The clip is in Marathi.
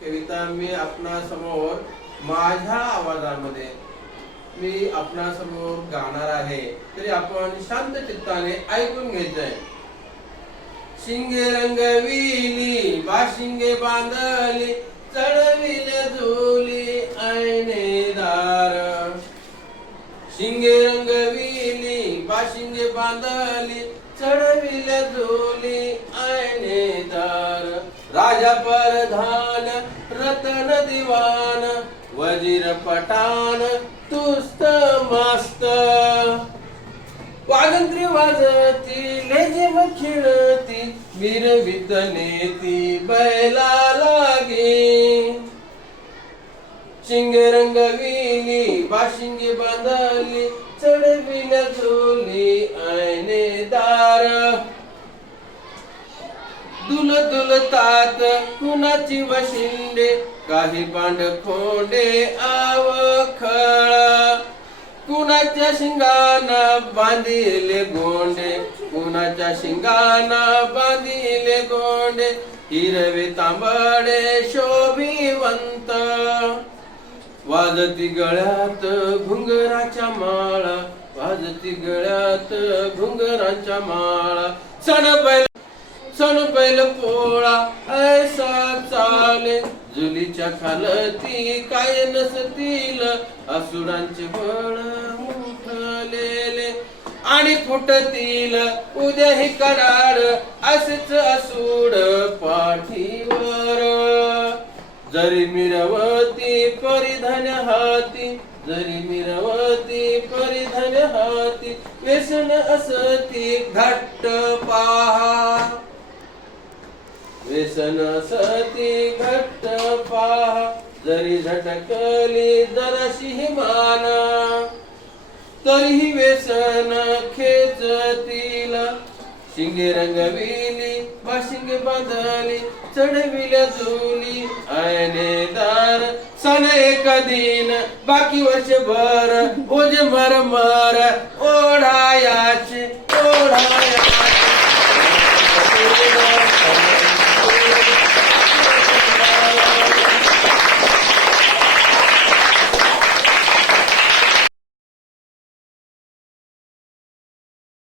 कविता मी आपणा समोर माझ्या आवाजामध्ये मी आपणा समोर गाणार आहे, तरी आपण शांत चित्ताने ऐकून घ्यायचंय। शिंगे रंगविली बाशिंगे बांधली चढविल्या झोली ऐनेदार। शिंगे रंगविली बाशिंगे बांधली चढविल्या झोली ऐनेदार। राजा परधान रतन दिवान वजीर पठाण तुस्त मस्त। वाजंत्री वाजती लेझिम खेळती मिरवित नेती बैला लागे। शिंगे रंगविली बाशिंगे बांधली चढविल्या झोली ऐनेदार। दुल दुलतात कुणाची वशिंडे काही बांड खोंडे आवखळा। कुणाच्या शिंगाना बांधिले गोंडे कुणाच्या शिंगाना बांधिले गोंडे। हिरवे तांबडे शोभिवंत वाजती गळ्यात घुंगराच्या माळा वाजती गळ्यात घुंगराच्या माळा। सण बैल पोळा ऐसा चाले जुलीच्या खालती काय नसतील असुरांचे बळ उठलेले। आणि फुटतील उद्या ही कडाड असेच असूड पाठीवर। जरी मिरवती परिधान हाती जरी मिरवती परिधान हाती व्यसन असती घट्ट पाहा व्यसन असती घट्ट पाहा। जरी झटकली जराशी हिमाना तरीही व्यसन खेचतील। शिंगे रंगविली बाशिंगे बांधली चढविल्या झोली ऐनेदार। सण एक दिन बाकी वर्षभर ओझ मरमर ओढायाचे ओढाया।